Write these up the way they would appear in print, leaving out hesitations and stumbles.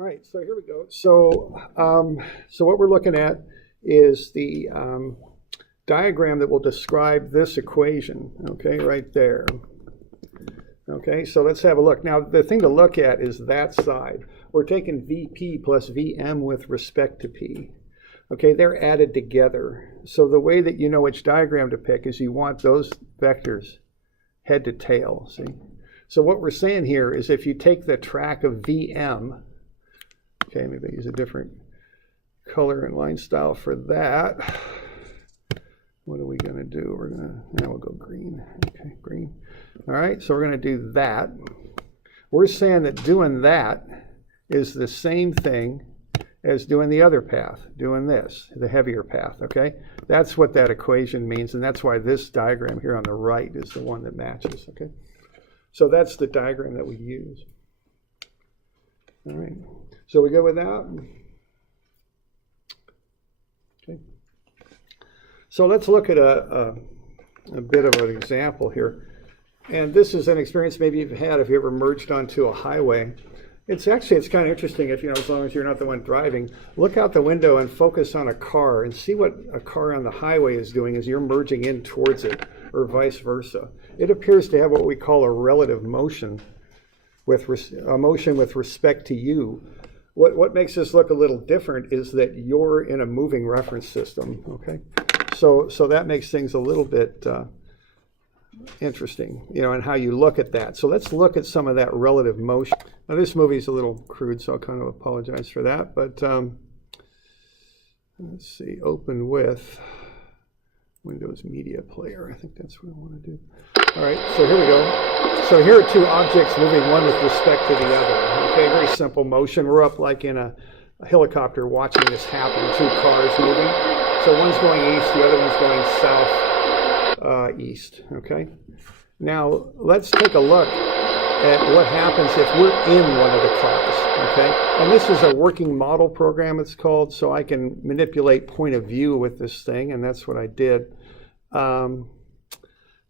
All right, so here we go. So what we're looking at is the diagram that will describe this equation, okay, right there. Okay, so let's have a look. Now, the thing to look at is that side. We're taking VP plus VM with respect to P. Okay, they're added together. So the way that you know which diagram to pick is you want those vectors head to tail, see? So what we're saying here is if you take the track of VM, okay, maybe I use a different color and line style for that. What are we going to do? Now we'll go green. Okay, green. All right, so we're going to do that. We're saying that doing that is the same thing as doing the other path, doing this, the heavier path, okay? That's what that equation means, and that's why this diagram here on the right is the one that matches, okay? So that's the diagram that we use. All right, so we go with that? Okay. So let's look at a bit of an example here. And this is an experience maybe you've had if you ever merged onto a highway. It's kind of interesting if, as long as you're not the one driving, look out the window and focus on a car and see what a car on the highway is doing as you're merging in towards it, or vice versa. It appears to have what we call a relative motion, a motion with respect to you. What makes this look a little different is that you're in a moving reference system, okay? So that makes things a little bit interesting, and how you look at that. So let's look at some of that relative motion. Now this movie's a little crude, so I'll kind of apologize for that, but let's see, open with Windows Media Player. I think that's what I want to do. All right, so here we go. So here are two objects moving, one with respect to the other. Okay, very simple motion. We're up like in a helicopter watching this happen, two cars moving. So one's going east, the other one's going south east, okay? Now, let's take a look at what happens if we're in one of the cars, okay? And this is a working model program, it's called, so I can manipulate point of view with this thing, and that's what I did.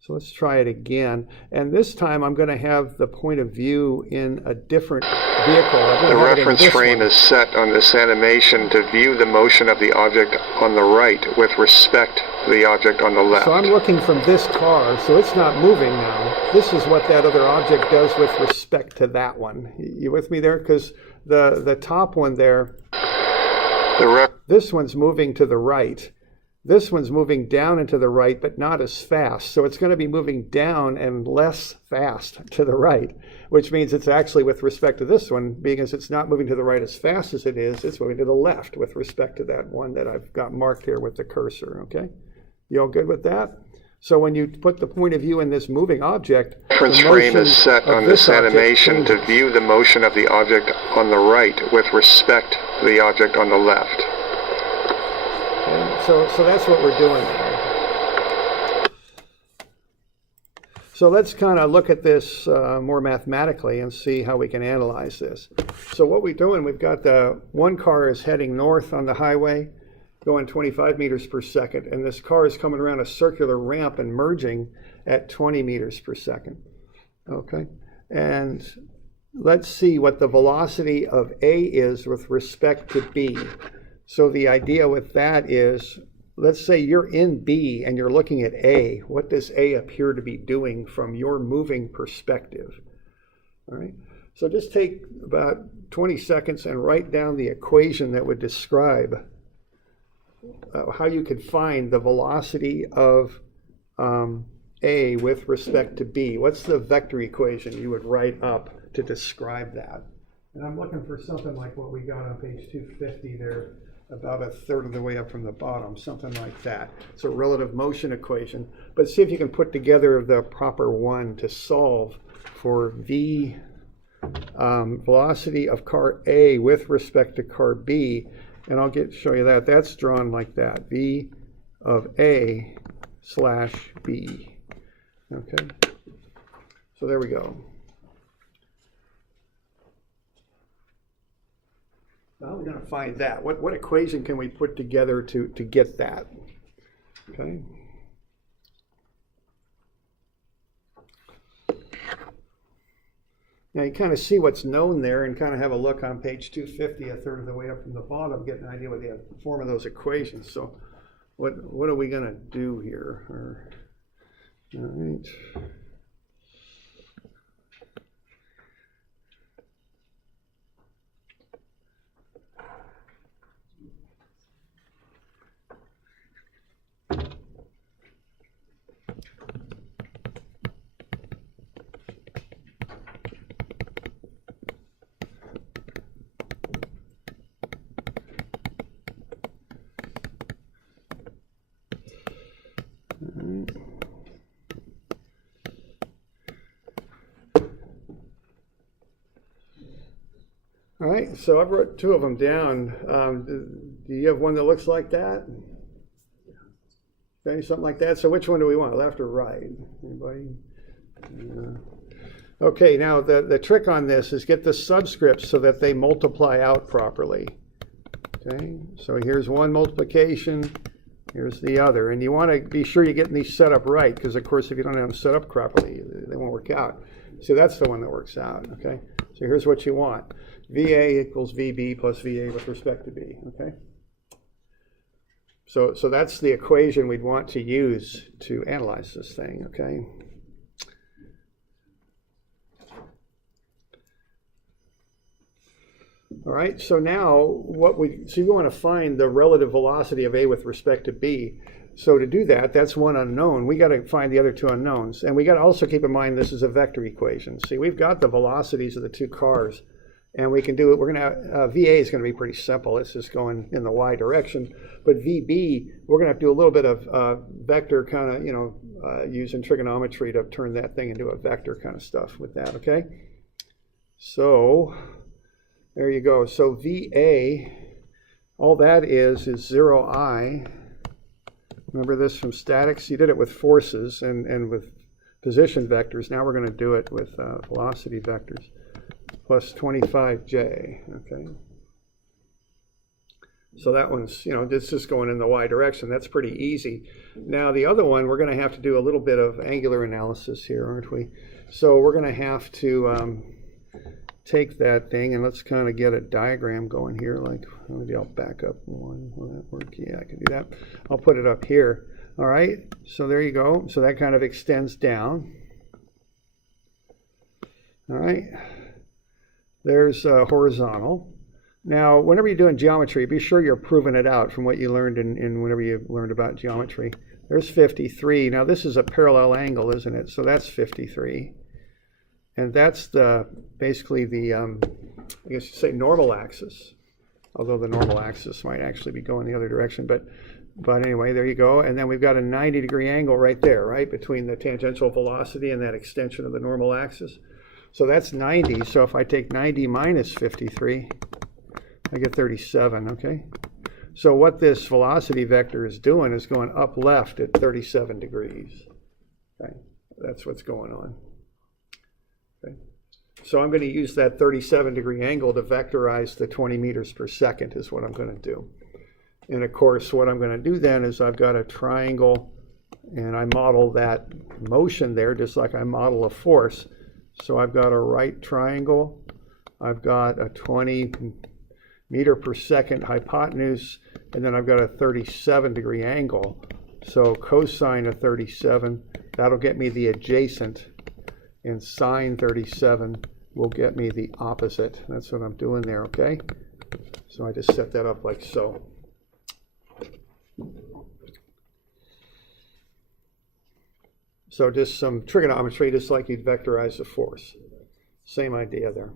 So let's try it again. And this time I'm going to have the point of view in a different vehicle. The reference frame is set on this animation to view the motion of the object on the right with respect to the object on the left. So I'm looking from this car, so it's not moving now. This is what that other object does with respect to that one. You with me there? Because the top one there, this one's moving to the right. This one's moving down and to the right, but not as fast. So it's going to be moving down and less fast to the right, which means it's actually with respect to this one, because it's not moving to the right as fast as it is, it's moving to the left with respect to that one that I've got marked here with the cursor, okay? You all good with that? So when you put the point of view in this moving object, the reference frame is set on this animation to view the motion of the object on the right with respect to the object on the left. So that's what we're doing there. So let's kind of look at this more mathematically and see how we can analyze this. So what we're doing, we've got the one car is heading north on the highway, going 25 meters per second, and this car is coming around a circular ramp and merging at 20 meters per second. Okay, and let's see what the velocity of A is with respect to B. So the idea with that is, let's say you're in B and you're looking at A. What does A appear to be doing from your moving perspective? All right. So just take about 20 seconds and write down the equation that would describe how you could find the velocity of A with respect to B. What's the vector equation you would write up to describe that? And I'm looking for something like what we got on page 250 there, about a third of the way up from the bottom, something like that. It's a relative motion equation, but see if you can put together the proper one to solve for V velocity of car A with respect to car B, and I'll show you that. That's drawn like that, V of A slash B. Okay, so there we go. Well, we're going to find that. What equation can we put together to get that? Okay. Now you kind of see what's known there and kind of have a look on page 250, a third of the way up from the bottom, get an idea what the form of those equations. So what are we going to do here? All right. All right, so I wrote two of them down. Do you have one that looks like that? Okay, something like that. So which one do we want, left or right? Anybody? Okay, now the trick on this is get the subscripts so that they multiply out properly. Okay, so here's one multiplication, here's the other. And you want to be sure you're getting these set up right, because of course if you don't have them set up properly, they won't work out. So that's the one that works out, okay? So here's what you want. VA equals VB plus VA with respect to B, okay? So that's the equation we'd want to use to analyze this thing, okay? All right, so now so you want to find the relative velocity of A with respect to B. So to do that, that's one unknown. We got to find the other two unknowns. And we got to also keep in mind this is a vector equation. See, we've got the velocities of the two cars, and we can do it. We're going to VA is going to be pretty simple. It's just going in the y direction. But VB, we're going to have to do a little bit of vector kind of, using trigonometry to turn that thing into a vector kind of stuff with that, okay? So there you go. So VA, all that is 0I. Remember this from statics? You did it with forces and with position vectors. Now we're going to do it with velocity vectors. Plus 25J, okay? So that one's, this is going in the y direction. That's pretty easy. Now the other one, we're going to have to do a little bit of angular analysis here, aren't we? So we're going to have to take that thing, and let's kind of get a diagram going here. Like, maybe I'll back up one. Will that work? Yeah, I can do that. I'll put it up here. All right, so there you go. So that kind of extends down. All right. There's horizontal. Now, whenever you're doing geometry, be sure you're proving it out from what you learned in whenever you learned about geometry. There's 53. Now, this is a parallel angle, isn't it? So that's 53. And that's basically the, I guess you'd say normal axis. Although the normal axis might actually be going the other direction. But anyway, there you go. And then we've got a 90-degree angle right there, right? Between the tangential velocity and that extension of the normal axis. So that's 90. So if I take 90 minus 53, I get 37, okay? So what this velocity vector is doing is going up left at 37 degrees. Okay, that's what's going on. Okay. So I'm going to use that 37-degree angle to vectorize the 20 meters per second is what I'm going to do. And of course, what I'm going to do then is I've got a triangle, and I model that motion there just like I model a force. So I've got a right triangle, I've got a 20 meter per second hypotenuse, and then I've got a 37-degree angle. So cosine of 37, that'll get me the adjacent, and sine 37 will get me the opposite. That's what I'm doing there, okay? So I just set that up like so. So just some trigonometry, just like you'd vectorize a force. Same idea there.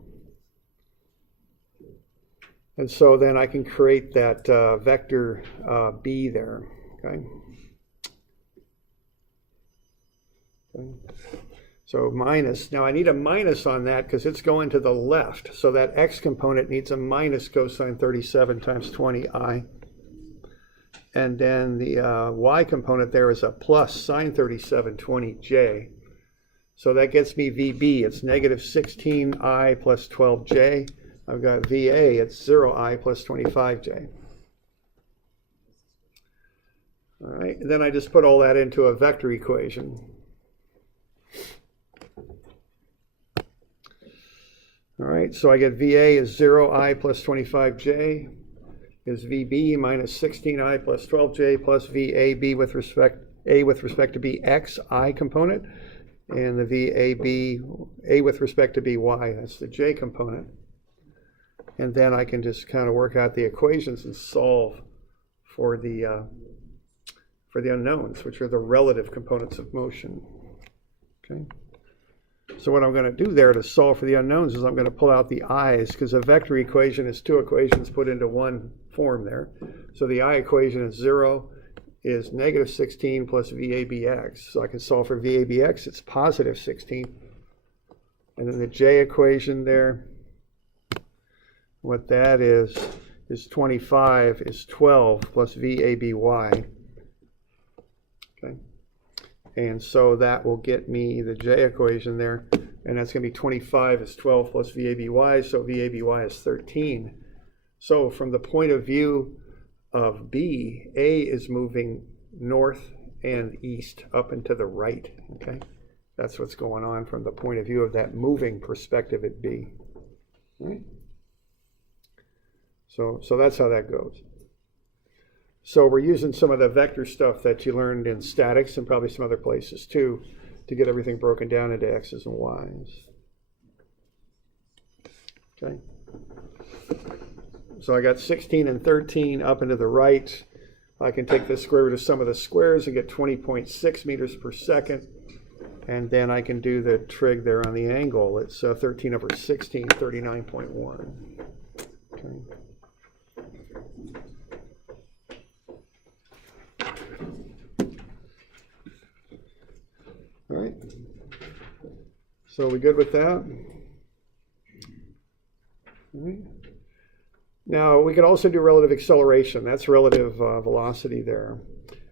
And so then I can create that vector B there, okay? So minus, now I need a minus on that because it's going to the left. So that x component needs a minus cosine 37 times 20i. And then the y component there is a plus sine 37 20j. So that gets me VB. It's negative 16i plus 12j. I've got VA. It's 0i plus 25j. All right. And then I just put all that into a vector All right, so I get VA is 0I plus 25J, is VB minus 16I plus 12J plus VAB with respect to BXI component, and the VAB A with respect to BY, that's the J component. And then I can just kind of work out the equations and solve for the unknowns, which are the relative components of motion. Okay. So what I'm going to do there to solve for the unknowns is I'm going to pull out the i's, because a vector equation is two equations put into one form there. So the I equation is 0 is negative 16 plus VABX. So I can solve for VABX, it's positive 16. And then the J equation there, what that is 25 is 12 plus VABY. Okay. And so that will get me the J equation there, and that's going to be 25 is 12 plus VABY, so VABY is 13. So from the point of view of B, A is moving north and east, up and to the right, okay? That's what's going on from the point of view of that moving perspective at B. All right? So that's how that goes. So we're using some of the vector stuff that you learned in statics and probably some other places too to get everything broken down into x's and y's. Okay. So I got 16 and 13 up and to the right. I can take the square root of some of the squares and get 20.6 meters per second. And then I can do the trig there on the angle. It's 13 over 16, 39.1. Okay. All right. So we good with that? All right. Now we could also do relative acceleration. That's relative velocity there.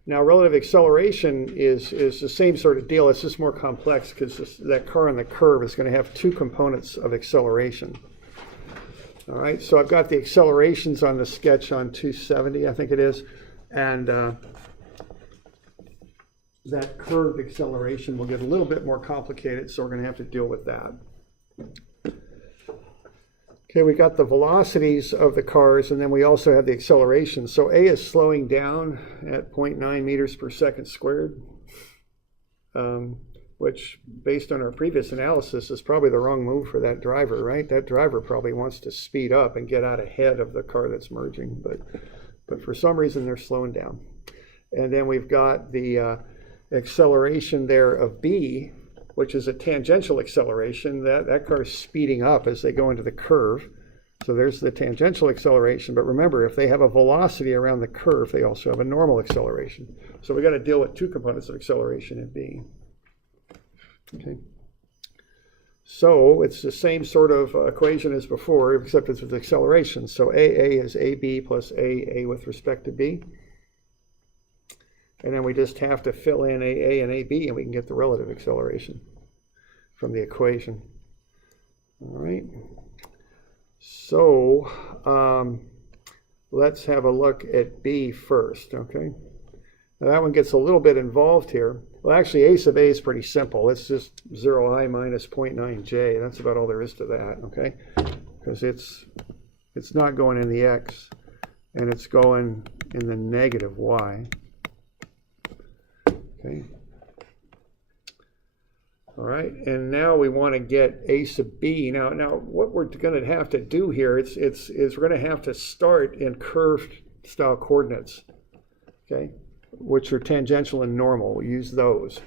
Now relative acceleration is the same sort of deal. It's just more complex because that car on the curve is going to have two components of acceleration. All right. So I've got the accelerations on the sketch on 270, I think it is, and that curved acceleration will get a little bit more complicated, so we're going to have to deal with that. Okay, we got the velocities of the cars, and then we also have the acceleration. So A is slowing down at 0.9 meters per second squared, which, based on our previous analysis, is probably the wrong move for that driver, right? That driver probably wants to speed up and get out ahead of the car that's merging, but for some reason they're slowing down. And then we've got the acceleration there of B, which is a tangential acceleration. That car is speeding up as they go into the curve. So there's the tangential acceleration. But remember, if they have a velocity around the curve, they also have a normal acceleration. So we got to deal with two components of acceleration in B. Okay. So it's the same sort of equation as before, except it's with acceleration. So AA is AB plus AA with respect to B. And then we just have to fill in AA and AB, and we can get the relative acceleration from the equation. All right. So let's have a look at B first, okay? Now that one gets a little bit involved here. Well, actually, A sub A is pretty simple. It's just 0I minus 0.9J. That's about all there is to that, okay? Because it's not going in the X, and it's going in the negative Y. Okay. All right, and now we want to get A sub B. Now what we're going to have to do here is we're going to have to start in curved style coordinates, okay, which are tangential and normal. We'll use those.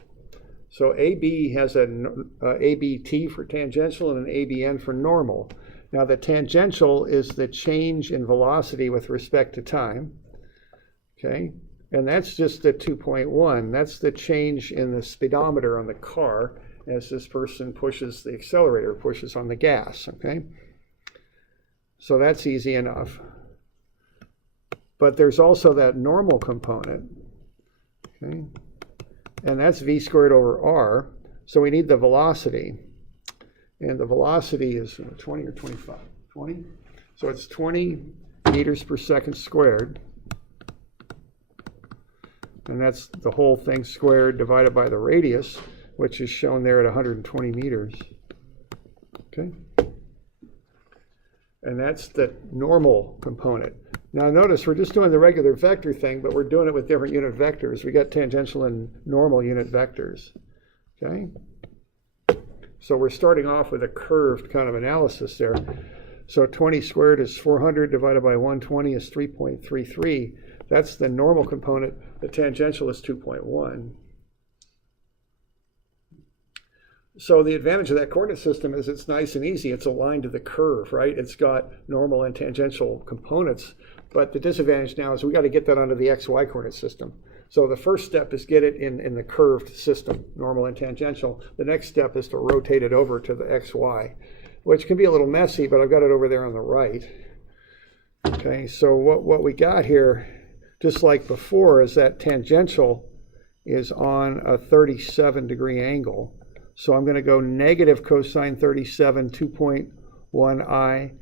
So AB has an ABT for tangential and an ABN for normal. Now the tangential is the change in velocity with respect to time, okay? And that's just the 2.1. That's the change in the speedometer on the car as this person pushes the accelerator, pushes on the gas, okay? So that's easy enough. But there's also that normal component, okay? And that's V squared over R. So we need the velocity. And the velocity is 20 or 25? 20? So it's 20 meters per second squared. And that's the whole thing squared divided by the radius, which is shown there at 120 meters. Okay. and that's the normal component. Now notice we're just doing the regular vector thing, but we're doing it with different unit vectors. We got tangential and normal unit vectors, okay? So we're starting off with a curved kind of analysis there. So 20 squared is 400 divided by 120 is 3.33. That's the normal component. The tangential is 2.1. So the advantage of that coordinate system is it's nice and easy. It's aligned to the curve, right? It's got normal and tangential components. But the disadvantage now is we got to get that onto the XY coordinate system. So the first step is get it in the curved system, normal and tangential. The next step is to rotate it over to the XY, which can be a little messy, but I've got it over there on the right. Okay, so what we got here, just like before, is that tangential is on a 37-degree angle. So I'm going to go negative cosine 37, 2.1i,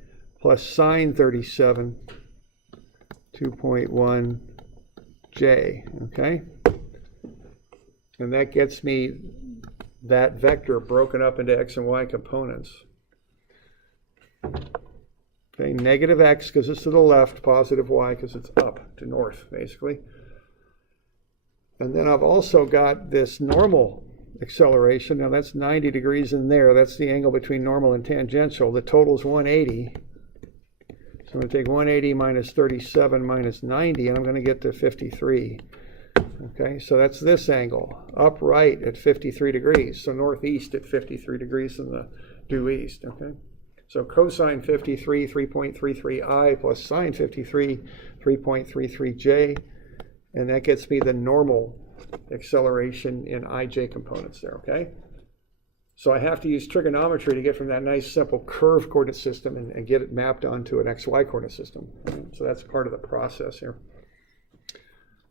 plus sine 37, 2.1j, okay? And that gets me that vector broken up into x and y components. Okay, negative x because it's to the left, positive y because it's up to north, basically. And then I've also got this normal acceleration. Now that's 90 degrees in there. That's the angle between normal and tangential. The total is 180. So I'm going to take 180 minus 37 minus 90, and I'm going to get to 53. Okay, so that's this angle, upright at 53 degrees. So northeast at 53 degrees in the due east. Okay, so cosine 53, 3.33i plus sine 53, 3.33j, and that gets me the normal acceleration in ij components there, okay? So I have to use trigonometry to get from that nice simple curved coordinate system and get it mapped onto an xy coordinate system. Right? So that's part of the process here.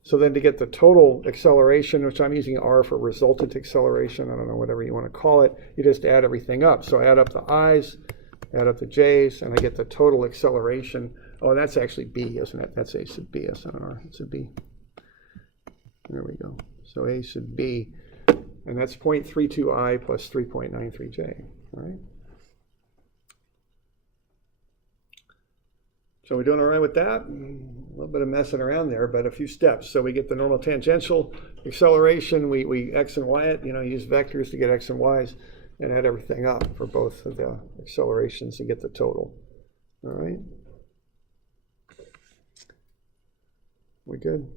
So then to get the total acceleration, which I'm using r for resultant acceleration, I don't know, whatever you want to call it, you just add everything up. So I add up the i's, add up the j's, and I get the total acceleration. Oh, that's actually b, isn't it? That's a sub b, it's not an r, it's a b. There we go. So a sub b, and that's 0.32i plus 3.93j, all right? So we're doing all right with that? A little bit of messing around there, but a few steps. So we get the normal tangential acceleration, we x and y it, use vectors to get x and y's, and add everything up for both of the accelerations and get the total, all right? We good?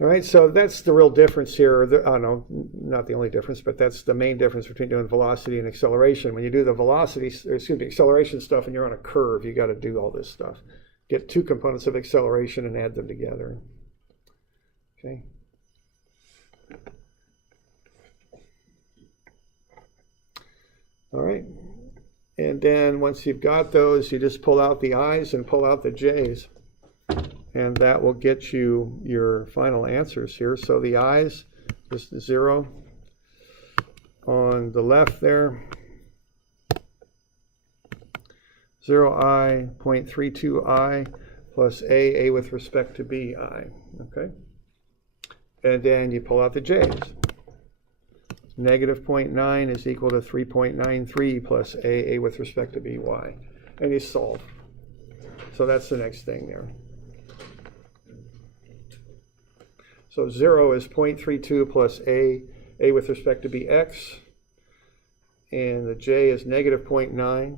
All right, so that's the real difference here. No, not the only difference, but that's the main difference between doing velocity and acceleration. When you do the acceleration stuff and you're on a curve, you got to do all this stuff. Get two components of acceleration and add them together. Okay. All right, and then once you've got those, you just pull out the i's and pull out the j's. And that will get you your final answers here. So the i's, just 0 on the left there. 0i, 0.32i, plus a with respect to bi, okay? And then you pull out the j's. Negative 0.9 is equal to 3.93 plus a with respect to by. And you solve. So that's the next thing there. So 0 is 0.32 plus a with respect to bx, and the j is negative 0.9,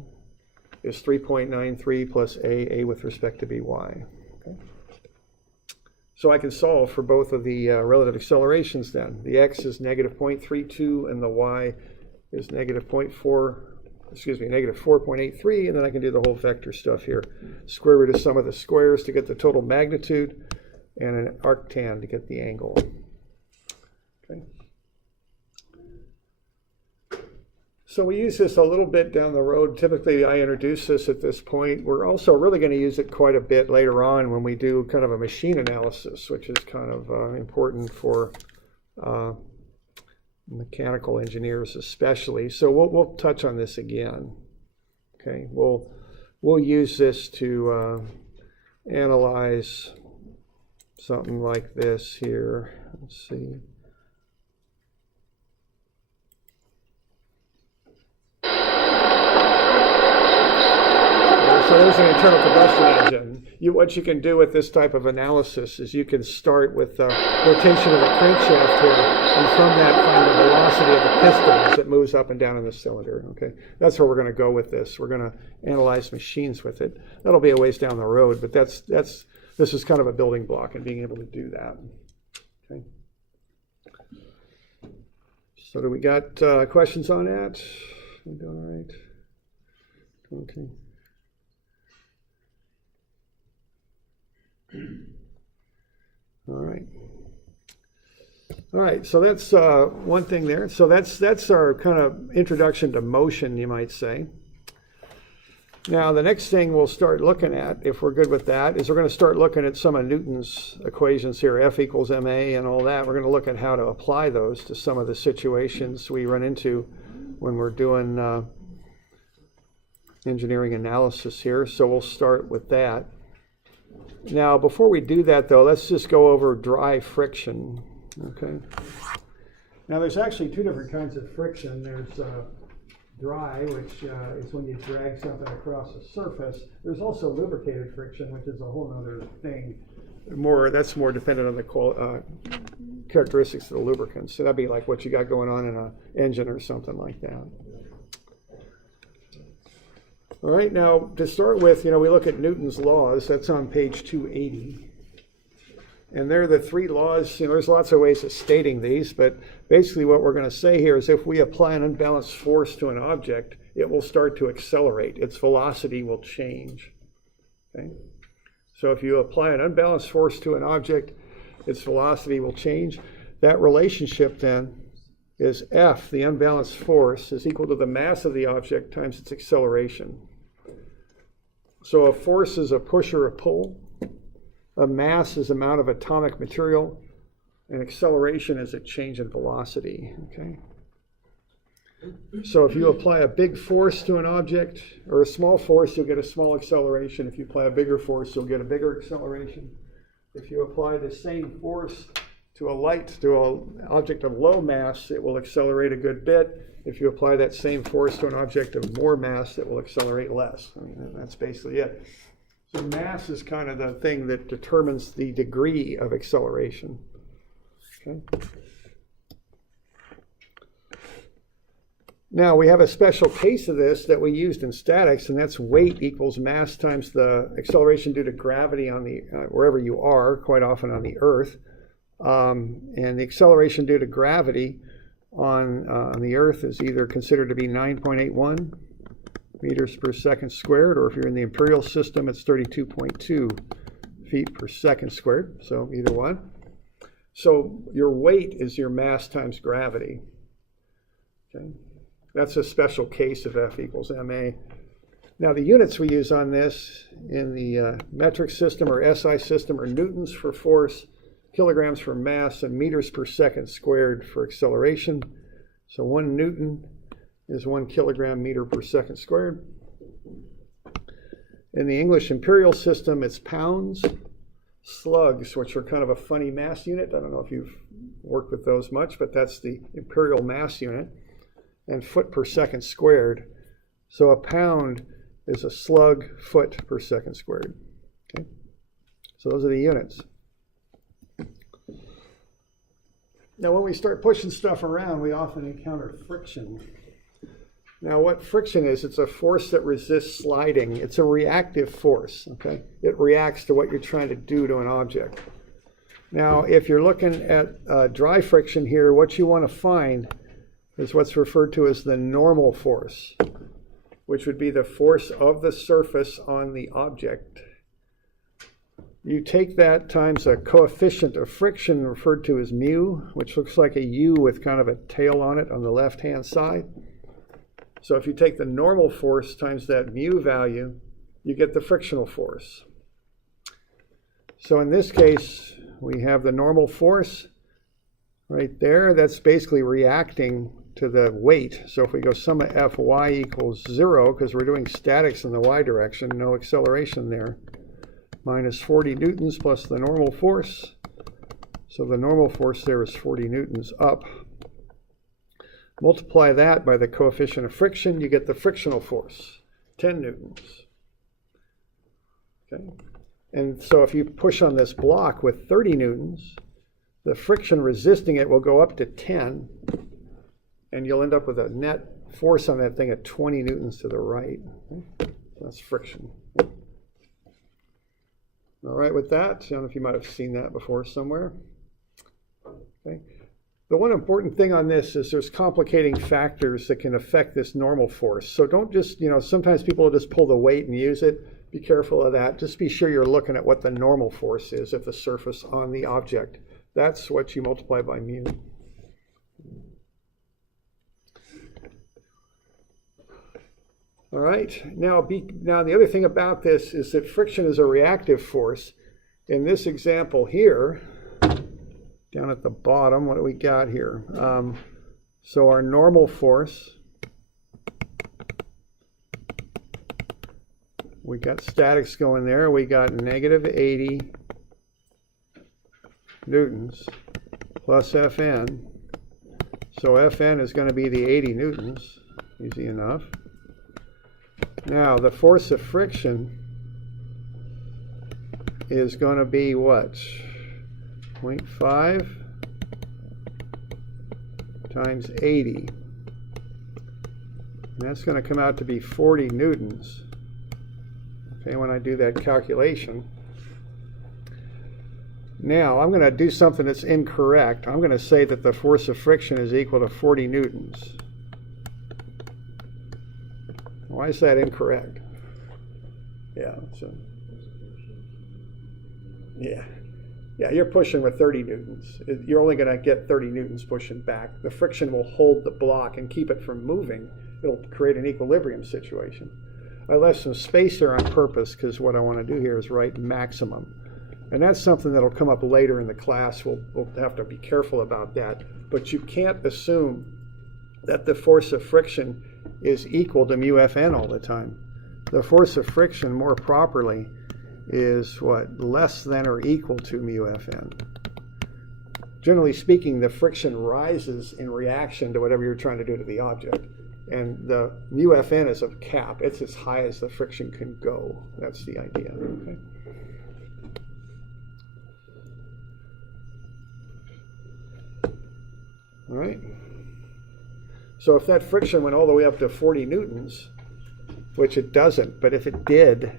is 3.93 plus a with respect to by. Okay. So I can solve for both of the relative accelerations then. The x is negative 0.32 and the y is negative 4.83, and then I can do the whole vector stuff here. Square root of sum of the squares to get the total magnitude, and an arctan to get the angle. Okay. So we use this a little bit down the road. Typically, I introduce this at this point. We're also really going to use it quite a bit later on when we do kind of a machine analysis, which is kind of important for mechanical engineers especially. So we'll touch on this again. Okay, we'll use this to analyze something like this here. Let's see. So there's an internal combustion engine. What you can do with this type of analysis is you can start with the rotation of the crankshaft here, and from that find the velocity of the piston as it moves up and down in the cylinder. Okay, that's where we're going to go with this. We're going to analyze machines with it. That'll be a ways down the road, but this is kind of a building block in being able to do that. Okay. So do we got questions on that? We doing all right? Okay. All right. All right, so that's one thing there. So that's our kind of introduction to motion, you might say. Now, the next thing we'll start looking at, if we're good with that, is we're going to start looking at some of Newton's equations here, F equals ma and all that. We're going to look at how to apply those to some of the situations we run into when we're doing engineering analysis here. So we'll start with that. Now, before we do that, though, let's just go over dry friction. Okay. Now, there's actually two different kinds of friction. There's dry, which is when you drag something across a surface. There's also lubricated friction, which is a whole other thing. That's more dependent on the characteristics of the lubricant. So that'd be like what you got going on in an engine or something like that. All right, now to start with, we look at Newton's laws. That's on page 280. And they're the three laws. There's lots of ways of stating these, but basically what we're going to say here is if we apply an unbalanced force to an object, it will start to accelerate. Its velocity will change. Okay? So if you apply an unbalanced force to an object, its velocity will change. That relationship then is F, the unbalanced force, is equal to the mass of the object times its acceleration. So a force is a push or a pull. A mass is amount of atomic material, and acceleration is a change in velocity. Okay. So if you apply a big force to an object, or a small force, you'll get a small acceleration. If you apply a bigger force, you'll get a bigger acceleration. If you apply the same force to an object of low mass, it will accelerate a good bit. If you apply that same force to an object of more mass, it will accelerate less. That's basically it. So mass is kind of the thing that determines the degree of acceleration. Okay. Now we have a special case of this that we used in statics, and that's weight equals mass times the acceleration due to gravity on the wherever you are, quite often on the Earth, and the acceleration due to gravity on the Earth is either considered to be 9.81 meters per second squared, or if you're in the imperial system, it's 32.2 feet per second squared. So either one. So your weight is your mass times gravity. Okay. That's a special case of F equals ma. Now the units we use on this in the metric system or SI system are newtons for force, kilograms for mass, and meters per second squared for acceleration. So 1 newton is 1 kilogram meter per second squared. In the English imperial system, it's pounds. Slugs, which are kind of a funny mass unit. I don't know if you've worked with those much, but that's the imperial mass unit. And foot per second squared. So a pound is a slug foot per second squared. Okay? So those are the units. Now when we start pushing stuff around, we often encounter friction. Now what friction is, it's a force that resists sliding. It's a reactive force, okay? It reacts to what you're trying to do to an object. Now if you're looking at dry friction here, what you want to find is what's referred to as the normal force, which would be the force of the surface on the object. You take that times a coefficient of friction referred to as mu, which looks like a U with kind of a tail on it on the left-hand side. So if you take the normal force times that mu value, you get the frictional force. So in this case, we have the normal force right there. That's basically reacting to the weight. So if we go sum of Fy equals 0, because we're doing statics in the y direction, no acceleration there, minus 40 newtons plus the normal force. So the normal force there is 40 newtons up. Multiply that by the coefficient of friction, you get the frictional force, 10 newtons. Okay? And so if you push on this block with 30 newtons, the friction resisting it will go up to 10, and you'll end up with a net force on that thing at 20 newtons to the right. Okay? That's friction. All right, with that, I don't know if you might have seen that before somewhere. Okay. The one important thing on this is there's complicating factors that can affect this normal force. So don't just, sometimes people will just pull the weight and use it. Be careful of that. Just be sure you're looking at what the normal force is at the surface on the object. That's what you multiply by mu. All right, now the other thing about this is that friction is a reactive force. In this example here, down at the bottom, what do we got here? So our normal force, we got statics going there, we got negative 80 newtons plus Fn. So Fn is going to be the 80 newtons, easy enough. Now, the force of friction is going to be what? 0.5 times 80. And that's going to come out to be 40 newtons. Okay, when I do that calculation. Now, I'm going to do something that's incorrect. I'm going to say that the force of friction is equal to 40 newtons. Why is that incorrect? Yeah, you're pushing with 30 newtons. You're only going to get 30 newtons pushing back. The friction will hold the block and keep it from moving. It'll create an equilibrium situation. I left some space there on purpose because what I want to do here is write maximum. And that's something that'll come up later in the class. We'll have to be careful about that. But you can't assume that the force of friction is equal to mu Fn all the time. The force of friction, more properly, is what? Less than or equal to mu Fn. Generally speaking, the friction rises in reaction to whatever you're trying to do to the object. And the mu Fn is a cap. It's as high as the friction can go. That's the idea. Okay? All right. So if that friction went all the way up to 40 newtons, which it doesn't, but if it did,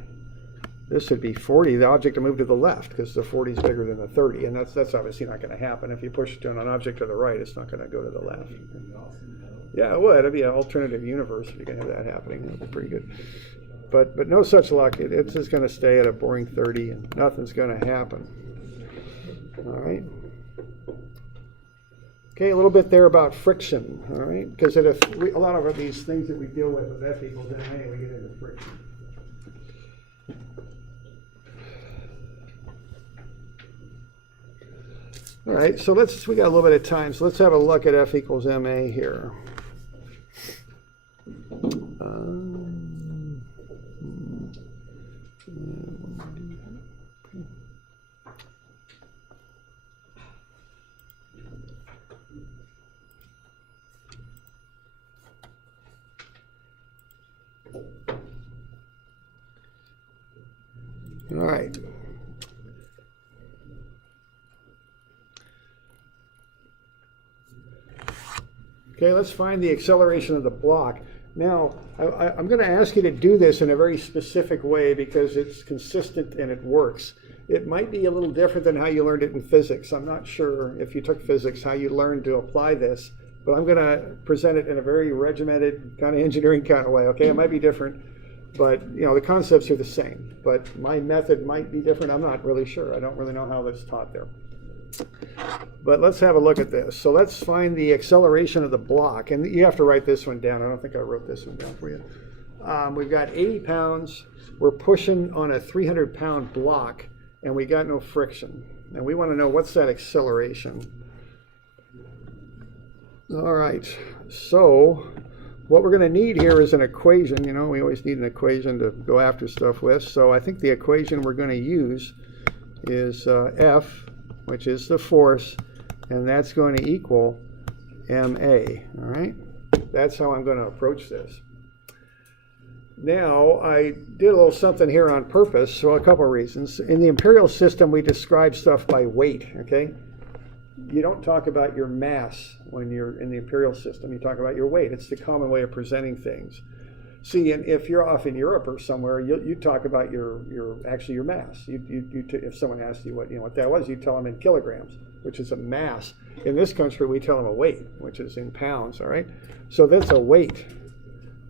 this would be 40. The object would move to the left because the 40 is bigger than the 30, and that's obviously not going to happen. If you push it on an object to the right, it's not going to go to the left. Yeah, it would. It'd be an alternative universe if you can have that happening. That'd be pretty good. But no such luck. It's just going to stay at a boring 30, and nothing's going to happen. All right. Okay, a little bit there about friction, all right? Because a lot of these things that we deal with F equals ma, we get into friction. All right, so we got a little bit of time, so let's have a look at F equals ma here. All right. Okay, let's find the acceleration of the block. Now, I'm going to ask you to do this in a very specific way because it's consistent and it works. It might be a little different than how you learned it in physics. I'm not sure if you took physics how you learned to apply this, but I'm going to present it in a very regimented kind of engineering kind of way. Okay, it might be different, but the concepts are the same. But my method might be different. I'm not really sure. I don't really know how that's taught there. But let's have a look at this. So let's find the acceleration of the block. And you have to write this one down. I don't think I wrote this one down for you. We've got 80 pounds. We're pushing on a 300-pound block, and we got no friction. And we want to know what's that acceleration. All right. So what we're going to need here is an equation. We always need an equation to go after stuff with. So I think the equation we're going to use is F, which is the force, and that's going to equal ma, all right? That's how I'm going to approach this. Now, I did a little something here on purpose, well, a couple of reasons. In the imperial system, we describe stuff by weight, okay? You don't talk about your mass when you're in the imperial system. You talk about your weight. It's the common way of presenting things. See, and if you're off in Europe or somewhere, you talk about your mass. If someone asks you what that was, you tell them in kilograms, which is a mass. In this country, we tell them a weight, which is in pounds. All right. So that's a weight.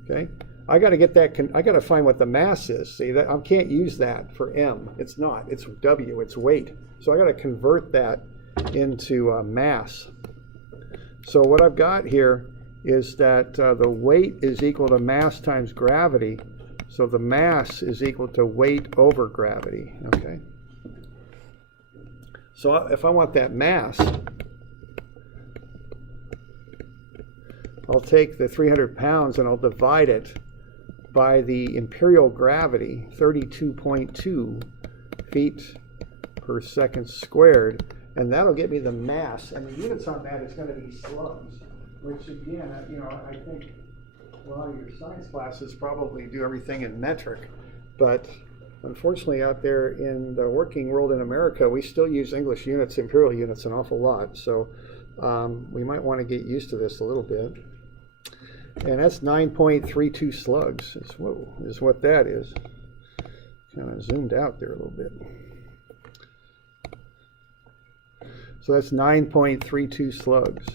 Okay. I got to get that. I got to find what the mass is. See, that I can't use that for M. It's not. It's W. It's weight. So I got to convert that into mass. So what I've got here is that the weight is equal to mass times gravity. So the mass is equal to weight over gravity, okay? So if I want that mass, I'll take the 300 pounds and I'll divide it by the imperial gravity, 32.2 feet per second squared, and that'll get me the mass. And the units on that is going to be slugs. Which again, I think a lot of your science classes probably do everything in metric, but unfortunately out there in the working world in America, we still use English units, imperial units, an awful lot. So we might want to get used to this a little bit. And that's 9.32 slugs is what that is. Kind of zoomed out there a little bit. So that's 9.32 slugs.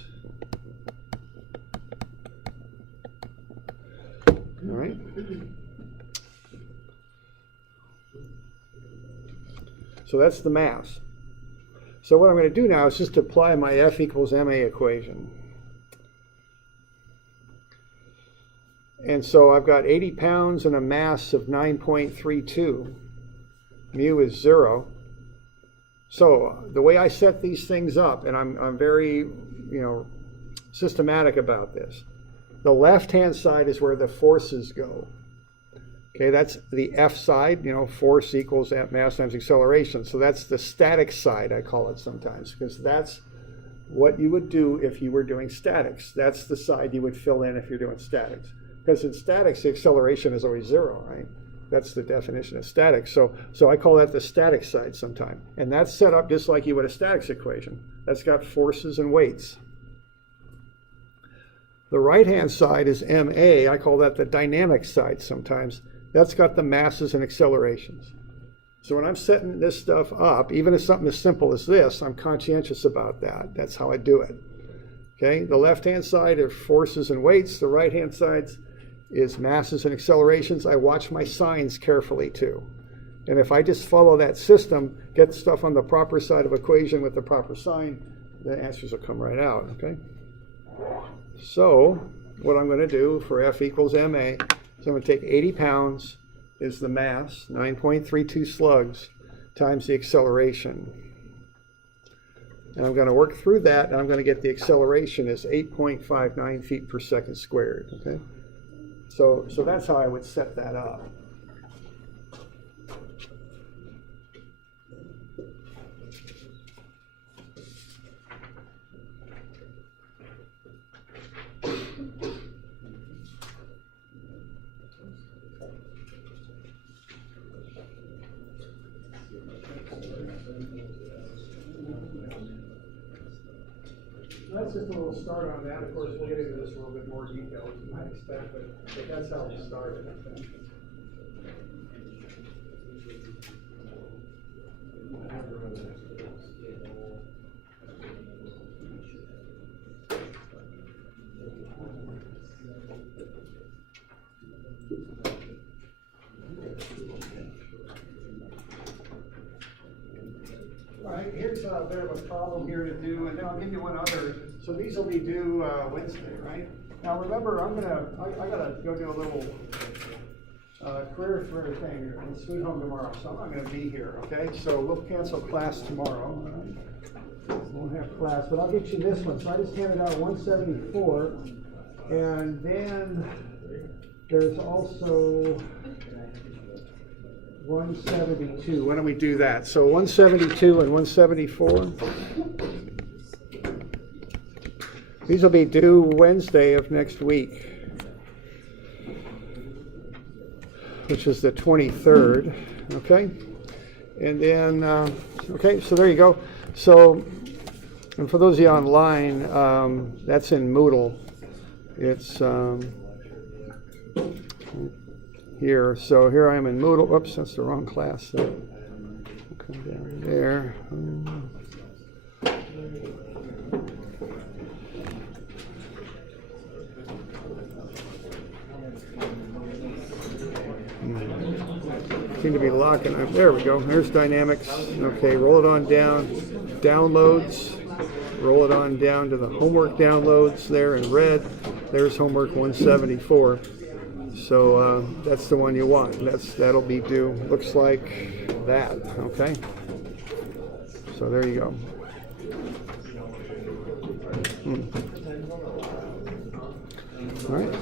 All right. So that's the mass. So what I'm going to do now is just apply my F equals ma equation. And so I've got 80 pounds and a mass of 9.32. Mu is 0. So the way I set these things up, and I'm very, systematic about this. The left-hand side is where the forces go. Okay, that's the F side, force equals mass times acceleration. So that's the static side, I call it sometimes, because that's what you would do if you were doing statics. That's the side you would fill in if you're doing statics. Because in statics, the acceleration is always 0, right? That's the definition of statics. So I call that the static side sometime. And that's set up just like you would a statics equation. That's got forces and weights. The right-hand side is MA. I call that the dynamic side sometimes. That's got the masses and accelerations. So when I'm setting this stuff up, even if something as simple as this, I'm conscientious about that. That's how I do it. Okay, the left-hand side are forces and weights. The right-hand side is masses and accelerations. I watch my signs carefully too. And if I just follow that system, get stuff on the proper side of equation with the proper sign, the answers will come right out, okay? So what I'm going to do for F equals ma is I'm going to take 80 pounds is the mass, 9.32 slugs, times the acceleration. And I'm going to work through that, and I'm going to get the acceleration as 8.59 feet per second squared, okay? So that's how I would set that up. That's just a little start on that. Of course, we'll get into this a little bit more detail as you might expect, but that's how we started. All right, here's a bit of a problem here to do, and then I'll give you one other. So these will be due Wednesday, right? Now remember, I gotta go do a little career fair thing and sweet home tomorrow, so I'm not gonna be here, okay? So we'll cancel class tomorrow. Won't have class, but I'll get you this one. So I just handed out 174, and then there's also 172. Why don't we do that? So 172 and 174. These will be due Wednesday of next week. which is the 23rd, okay? And then, okay, so there you go. So, and for those of you online, that's in Moodle. It's here. So here I am in Moodle. Whoops, that's the wrong class. So come down there. Seem to be locking up. There we go. There's dynamics. Okay, roll it on down. Downloads. Roll it on down to the homework downloads there in red. There's homework 174. So that's the one you want. That'll be due. Looks like that. Okay. So there you go. All right.